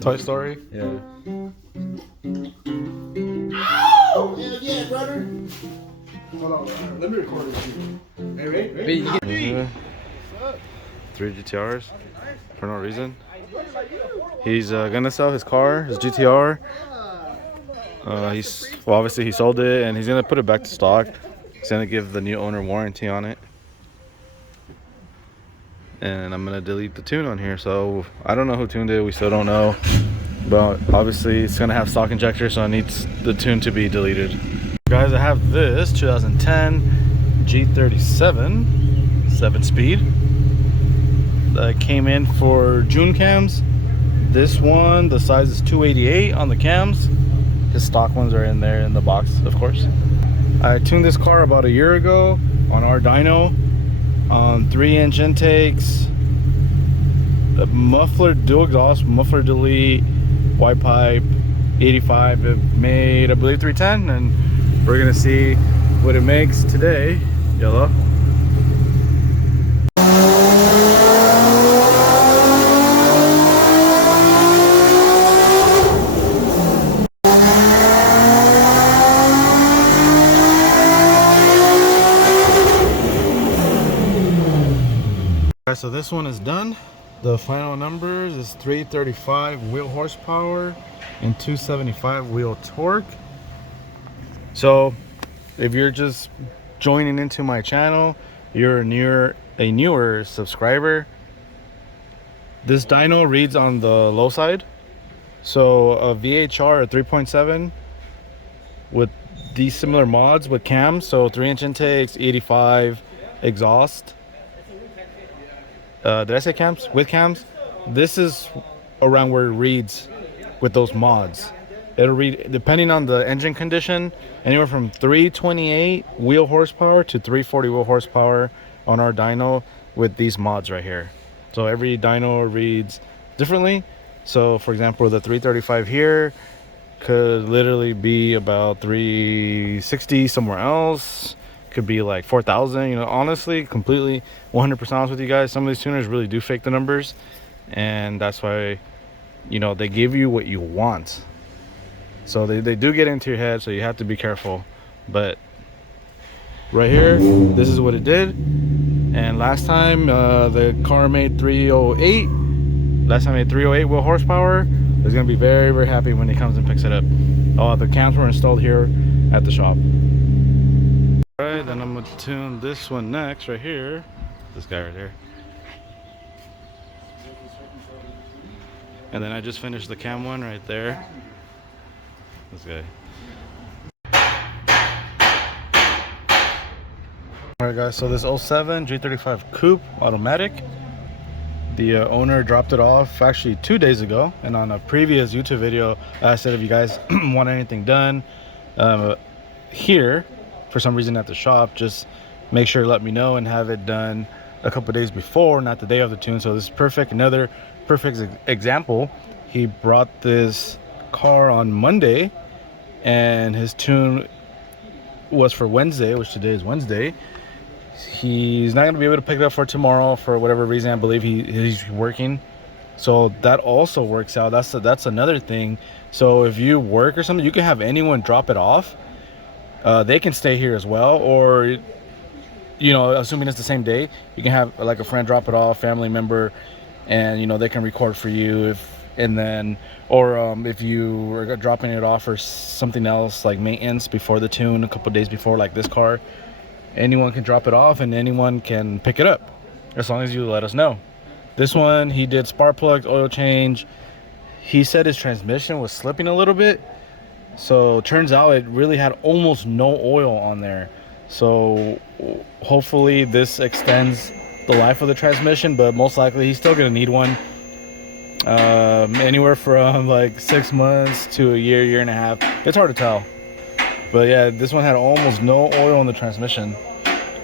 Toy Story? Yeah. Oh, hell yeah, brother. Hold on, let me record this. Hey, ready? 3 GTRs for no reason. He's gonna sell his car, his GTR. Well, obviously he sold it and he's gonna put it back to stock. He's gonna give the new owner warranty on it. And I'm gonna delete the tune on here. So I don't know who tuned it. We still don't know. But obviously it's gonna have stock injector, so it needs the tune to be deleted. Guys, I have this 2010 G37 7-speed that came in for June cams. This one, the size is 288 on the cams. His stock ones are in there in the box, of course. I tuned this car about a year ago on our dyno on 3-inch intakes, the muffler, dual exhaust, muffler delete, white pipe, 85. It made, I believe, 310, and we're gonna see what it makes today. Yellow. So this one is done. The final numbers is 335 wheel horsepower and 275 wheel torque. So if you're just joining into my channel, you're a newer subscriber, this dyno reads on the low side. So a VHR, a 3.7 with these similar mods with cams, so 3-inch intakes, 85 exhaust. Did I say cams? With cams? This is around where it reads with those mods. It'll read, depending on the engine condition, anywhere from 328 wheel horsepower to 340 wheel horsepower on our dyno with these mods right here. So every dyno reads differently. So for example, the 335 here could literally be about 360 somewhere else. Could be like 4,000, you know. Honestly, completely 100% honest with you guys, some of these tuners really do fake the numbers, and that's why, you know, they give you what you want. So they do get into your head, so you have to be careful. But right here, this is what it did. And last time the car made 308. Last time it made 308 wheel horsepower. It's gonna be very, very happy when he comes and picks it up. Oh, the cams were installed here at the shop. Alright, then I'm gonna tune this one next right here. This guy right here. And then I just finished the cam one right there. This guy. Alright guys, so this 07 G35 Coupe automatic. The owner dropped it off actually 2 days ago, and on a previous YouTube video I said if you guys want anything done here for some reason at the shop, just make sure to let me know and have it done a couple days before, not the day of the tune. So this is perfect. Another perfect example. He brought this car on Monday and his tune was for Wednesday, which today is Wednesday. He's not going to be able to pick it up for tomorrow for whatever reason. I believe he's working, so that also works out. That's another thing. So if you work or something, you can have anyone drop it off. They can stay here as well, or, you know, assuming it's the same day, you can have like a friend drop it off, family member, and, you know, they can record for you. If you are dropping it off for something else like maintenance before the tune, a couple days before, like this car, anyone can drop it off and anyone can pick it up as long as you let us know. This one, he did spark plugs, oil change. He said his transmission was slipping a little bit. So turns out it really had almost no oil on there. So hopefully this extends the life of the transmission, but most likely he's still gonna need one. Anywhere from like 6 months to a year and a half. It's hard to tell. But yeah, this one had almost no oil in the transmission.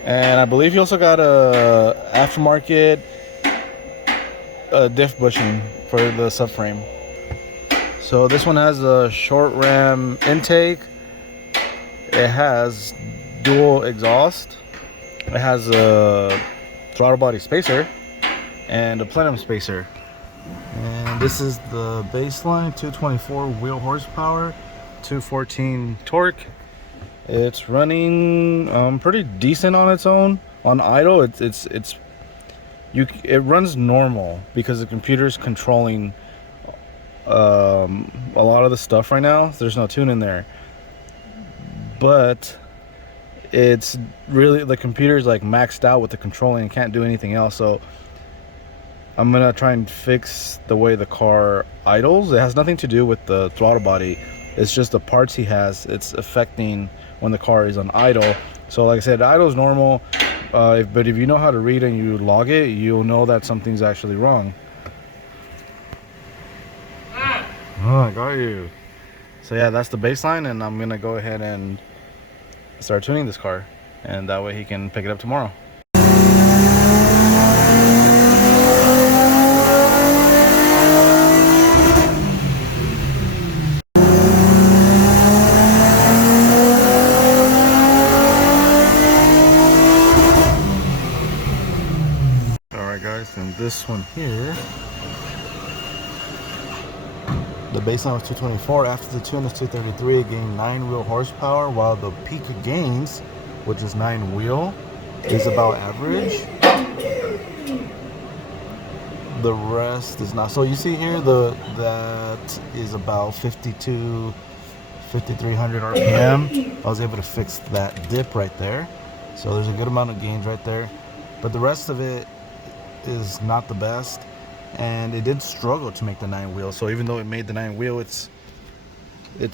And I believe he also got a aftermarket diff bushing for the subframe. So this one has a short ram intake. It has dual exhaust. It has a throttle body spacer and a plenum spacer. And this is the baseline, 224 wheel horsepower, 214 torque. It's running pretty decent on its own. On idle, it runs normal because the computer's controlling a lot of the stuff right now. There's no tune in there, but it's really, the computer's like maxed out with the controlling and can't do anything else. So I'm gonna try and fix the way the car idles. It has nothing to do with the throttle body. It's just the parts he has. It's affecting when the car is on idle. So like I said, idle is normal, but if you know how to read and you log it, you'll know that something's actually wrong. Oh, I got you. So yeah, that's the baseline, and I'm gonna go ahead and start tuning this car, and that way he can pick it up tomorrow. Alright guys, and this one here, the baseline was 224. After the tune is 233. It gained 9 wheel horsepower, while the peak gains, which is 9 wheel, is about average. The rest is not. So you see here, that is about 5300 RPM. I was able to fix that dip right there. So there's a good amount of gains right there. But the rest of it is not the best. And it did struggle to make the 9 wheel. So even though it made the 9 wheel, it's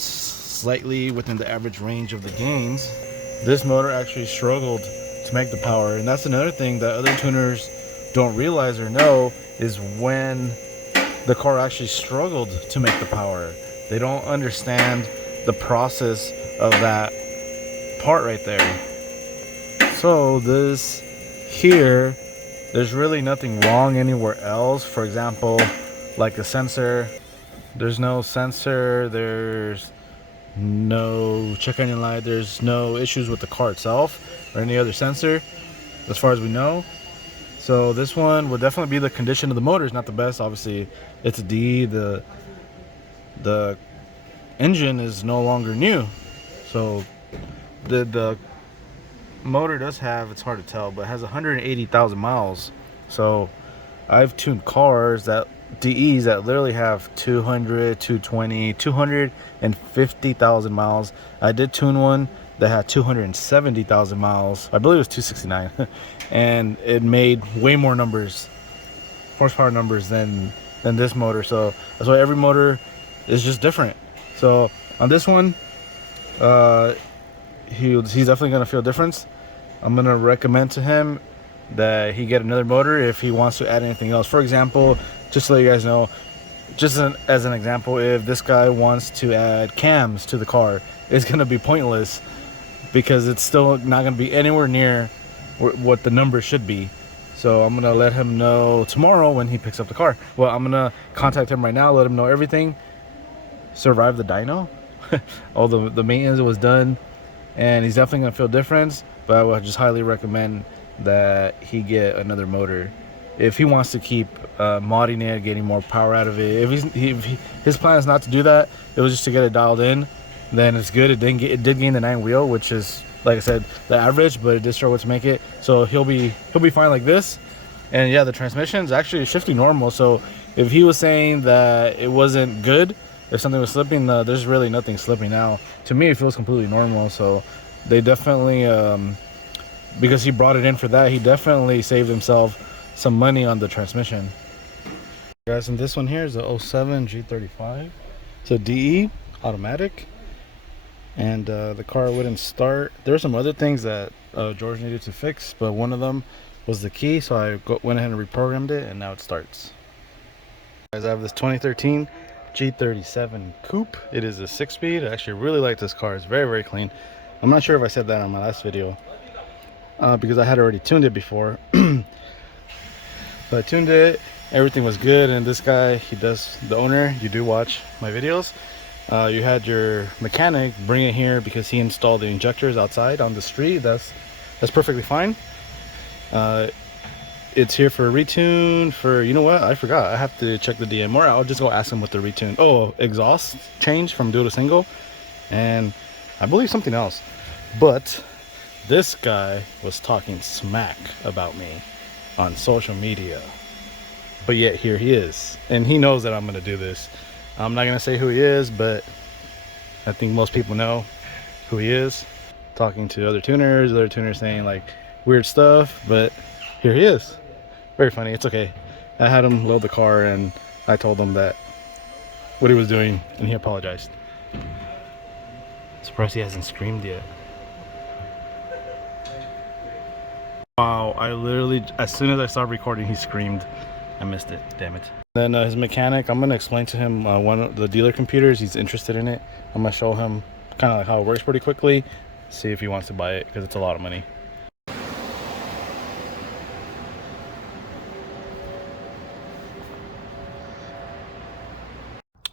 slightly within the average range of the gains. This motor actually struggled to make the power. And that's another thing that other tuners don't realize or know, is when the car actually struggled to make the power. They don't understand the process of that part right there. So this here, there's really nothing wrong anywhere else. For example, like a sensor, there's no sensor, there's no check engine light, there's no issues with the car itself or any other sensor as far as we know. So this one would definitely be the condition of the motor is not the best. Obviously it's a D, the engine is no longer new, so the motor does have, it's hard to tell, but it has 180,000 miles. So I've tuned cars, that DEs, that literally have 200, 220, 250,000 miles. I did tune one that had 270,000 miles. I believe it was 269 and it made way more numbers, horsepower numbers, than this motor. So that's why every motor is just different. So on this one, he's definitely gonna feel a difference. I'm gonna recommend to him that he get another motor if he wants to add anything else. For example, just to let you guys know, just as an example, if this guy wants to add cams to the car, it's gonna be pointless because it's still not gonna be anywhere near what the number should be. So I'm gonna let him know tomorrow when he picks up the car. Well, I'm gonna contact him right now, let him know everything. Survived the dyno. All the maintenance was done, and he's definitely gonna feel difference. But I would just highly recommend that he get another motor if he wants to keep modding it, getting more power out of it. If his plan is not to do that, it was just to get it dialed in, then it's good. It did gain the 9 wheel, which is, like I said, the average, but it did struggle to make it. So he'll be fine like this. And yeah, the transmission is actually shifting normal. So if he was saying that it wasn't good, if something was slipping, there's really nothing slipping now. To me, it feels completely normal. So they definitely, because he brought it in for that, he definitely saved himself some money on the transmission. Guys, and this one here is a 07 G35. It's a DE automatic, and the car wouldn't start. There were some other things that George needed to fix, but one of them was the key, so I went ahead and reprogrammed it, and now it starts. Guys, I have this 2013 G37 Coupe. It is a 6-speed. I actually really like this car. It's very, very clean. I'm not sure if I said that on my last video because I had already tuned it before. But I tuned it, everything was good, and this guy, the owner, you do watch my videos. You had your mechanic bring it here because he installed the injectors outside on the street. That's perfectly fine. it's here for a retune for, you know what, I forgot, I have to check the DM, or I'll just go ask him what the retune. Oh, exhaust change from dual to single, and I believe something else. But this guy was talking smack about me on social media, but yet here he is, and he knows that I'm gonna do this. I'm not gonna say who he is, but I think most people know who he is. Talking to other tuners saying like weird stuff, but here he is. Very funny. It's okay. I had him load the car and I told him that what he was doing, and he apologized. Surprised he hasn't screamed yet. Wow, I literally, as soon as I started recording, he screamed. I missed it, damn it. Then his mechanic, I'm gonna explain to him one of the dealer computers. He's interested in it. I'm gonna show him kind of like how it works pretty quickly, see if he wants to buy it, because it's a lot of money.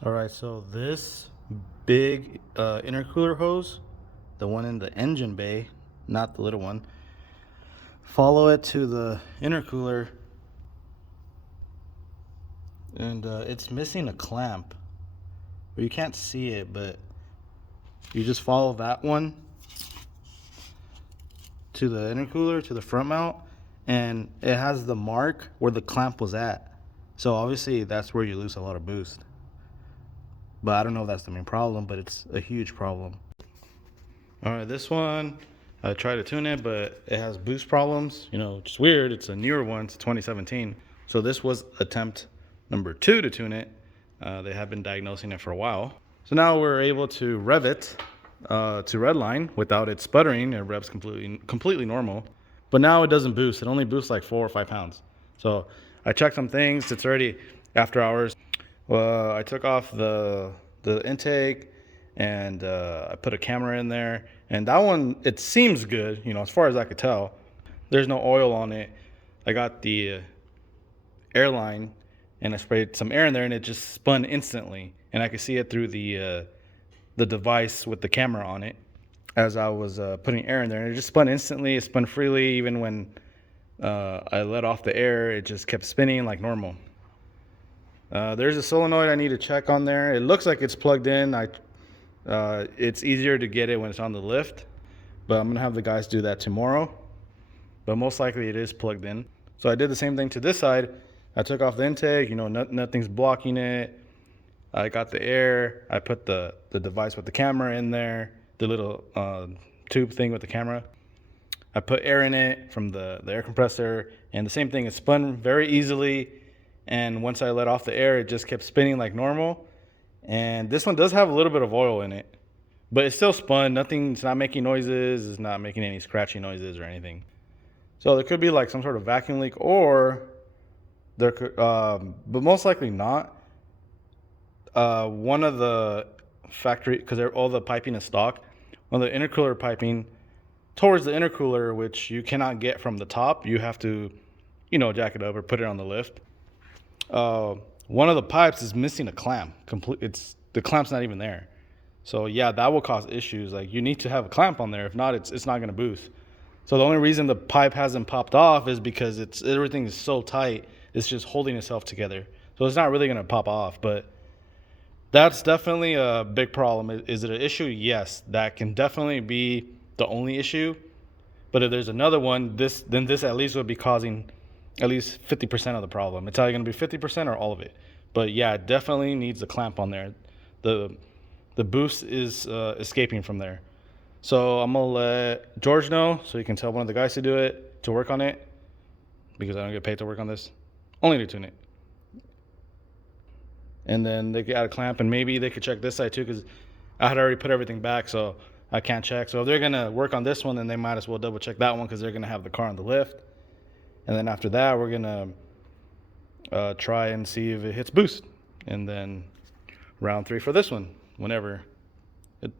All right, so this big intercooler hose, the one in the engine bay, not the little one, follow it to the intercooler, and it's missing a clamp. Well, you can't see it, but you just follow that one to the intercooler, to the front mount, and it has the mark where the clamp was at. So obviously that's where you lose a lot of boost. But I don't know if that's the main problem, but it's a huge problem. All right, this one, I tried to tune it, but it has boost problems. You know, it's weird. It's a newer one. It's 2017. So this was attempt number 2 to tune it. They have been diagnosing it for a while. So now we're able to rev it to redline without it sputtering. It revs completely normal. But now it doesn't boost. It only boosts like 4 or 5 pounds. So I checked some things. It's already after hours. I took off the intake, and I put a camera in there, and that one, it seems good, you know, as far as I could tell. There's no oil on it. I got the airline and I sprayed some air in there, and it just spun instantly, and I could see it through the device with the camera on it as I was putting air in there, and it just spun instantly. It spun freely. Even when I let off the air, it just kept spinning like normal. There's a solenoid I need to check on there. It looks like it's plugged in. It's easier to get it when it's on the lift, but I'm gonna have the guys do that tomorrow. But most likely it is plugged in. So I did the same thing to this side. I took off the intake. You know, nothing's blocking it. I got the air. I put the device with the camera in there, the little tube thing with the camera. I put air in it from the air compressor, and the same thing. It spun very easily. And once I let off the air, it just kept spinning like normal. And this one does have a little bit of oil in it, but it's still spun. It's not making noises. It's not making any scratchy noises or anything. So there could be like some sort of vacuum leak, or there could, but most likely not. One of the factory, because all the piping is stock, one of the intercooler piping towards the intercooler, which you cannot get from the top, you have to, you know, jack it up or put it on the lift. One of the pipes is missing a clamp. The clamp's not even there. So yeah, that will cause issues. Like, you need to have a clamp on there. If not, it's not going to boost. So the only reason the pipe hasn't popped off is because everything is so tight. It's just holding itself together. So it's not really going to pop off. But that's definitely a big problem. Is it an issue? Yes, that can definitely be the only issue. But if there's another one, then this at least would be causing at least 50% of the problem. It's either going to be 50% or all of it. But yeah, it definitely needs a clamp on there. The boost is escaping from there. So I'm going to let George know so he can tell one of the guys to do it, to work on it, because I don't get paid to work on this. Only to tune it. And then they could add a clamp, and maybe they could check this side too, because I had already put everything back, so I can't check. So if they're going to work on this one, then they might as well double check that one, because they're going to have the car on the lift. And then after that, we're going to try and see if it hits boost. And then round 3 for this one, whenever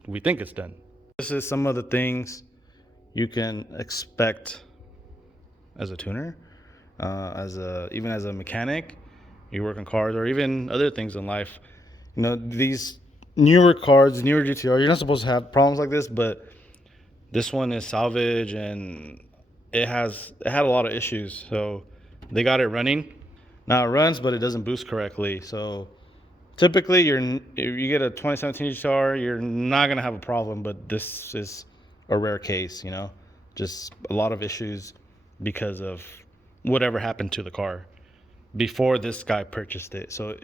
we think it's done. This is some of the things you can expect as a tuner, even as a mechanic. You work on cars, or even other things in life. You know, these newer cars, newer GTR, you're not supposed to have problems like this, but this one is salvage, and it had a lot of issues. So They got it running. Now it runs, but it doesn't boost correctly. So typically, if you get a 2017 GTR, you're not gonna have a problem. But this is a rare case, you know, just a lot of issues because of whatever happened to the car before this guy purchased it. So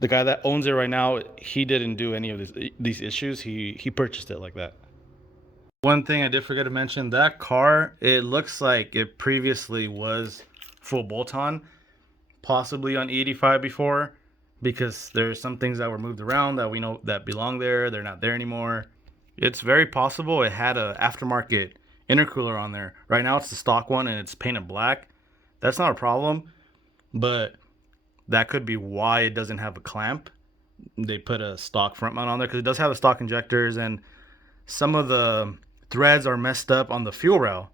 the guy that owns it right now, he didn't do any of these issues. He purchased it like that. One thing I did forget to mention, that car, it looks like it previously was full bolt-on, possibly on E85 before, because there's some things that were moved around that we know that belong there. They're not there anymore. It's very possible it had a aftermarket intercooler on there. Right now it's the stock one and it's painted black. That's not a problem, but that could be why it doesn't have a clamp. They put a stock front mount on there because it does have the stock injectors, and some of the threads are messed up on the fuel rail.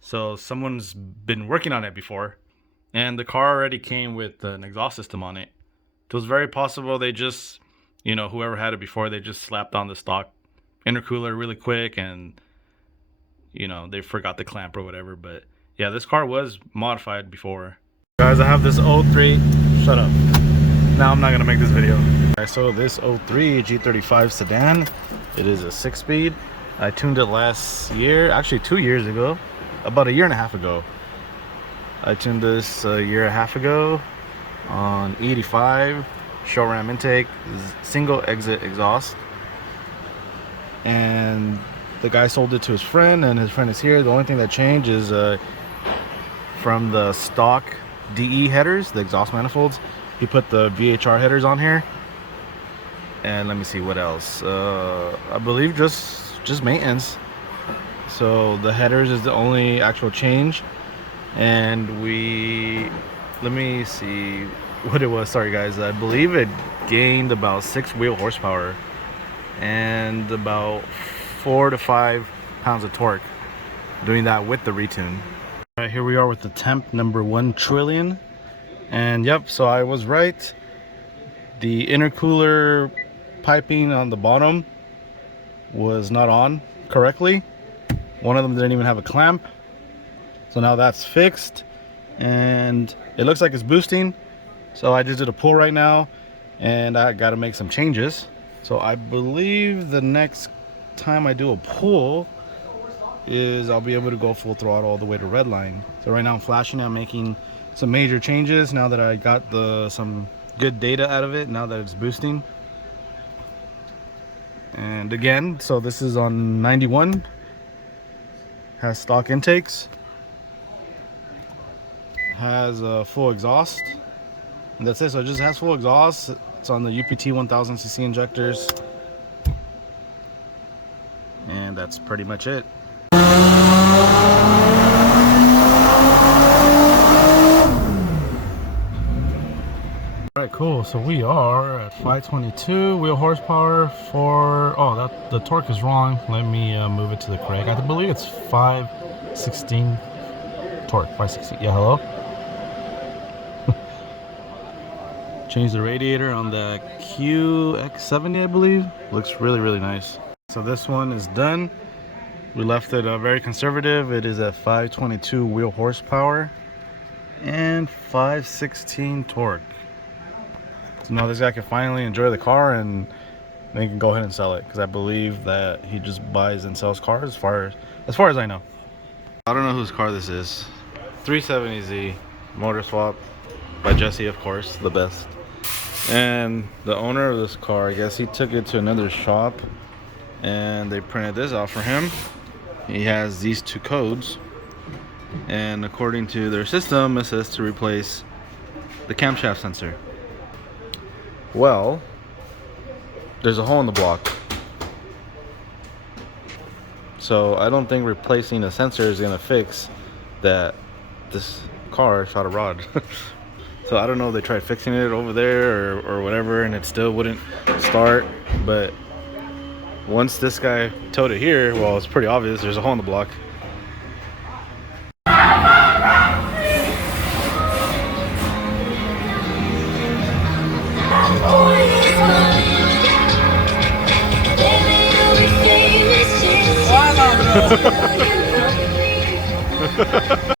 So someone's been working on it before, and the car already came with an exhaust system on it. So it's very possible they just, you know, whoever had it before, they just slapped on the stock intercooler really quick, and you know, they forgot the clamp or whatever. But yeah, this car was modified before. Guys, I have this 03. Shut up. Now I'm not gonna make this video. Alright, so this 03 G35 sedan, it is a 6-speed. I tuned it last year, actually 2 years ago, about a year and a half ago. I tuned this a year and a half ago on E85, show ram intake, single exit exhaust. And the guy sold it to his friend, and his friend is here. The only thing that changed is from the stock DE headers, the exhaust manifolds, he put the VHR headers on here. And let me see what else. I believe just maintenance. So the headers is the only actual change. And let me see what it was. Sorry guys, I believe it gained about 6 wheel horsepower and about 4 to 5 pounds of torque, doing that with the retune. All right, here we are with the temp number 1 trillion. And yep, so I was right. The intercooler piping on the bottom was not on correctly. One of them didn't even have a clamp. So now that's fixed, and it looks like it's boosting. So I just did a pull right now, and I got to make some changes. So I believe the next time I do a pull is I'll be able to go full throttle all the way to red line. So right now I'm flashing, I'm making some major changes now that I got some good data out of it, now that it's boosting. And again, so this is on 91, has stock intakes, has a full exhaust, and that's it. So it just has full exhaust. It's on the UPT 1000cc injectors, and that's pretty much it. Alright, cool. So we are at 522 wheel horsepower for, oh, the torque is wrong. Let me move it to the correct. I believe it's 516 torque. 516. Yeah, hello. Change the radiator on the QX70, I believe. Looks really, really nice. So this one is done. We left it very conservative. It is at 522 wheel horsepower and 516 torque. So now this guy can finally enjoy the car, and then he can go ahead and sell it, because I believe that he just buys and sells cars as far as I know. I don't know whose car this is. 370Z motor swap by Jesse, of course, the best. And the owner of this car, I guess he took it to another shop and they printed this out for him. He has these 2 codes, and according to their system, it says to replace the camshaft sensor. Well, there's a hole in the block, so I don't think replacing a sensor is gonna fix that. This car shot a rod. So I don't know if they tried fixing it over there or whatever, and it still wouldn't start. But once this guy towed it here, well, it's pretty obvious there's a hole in the block.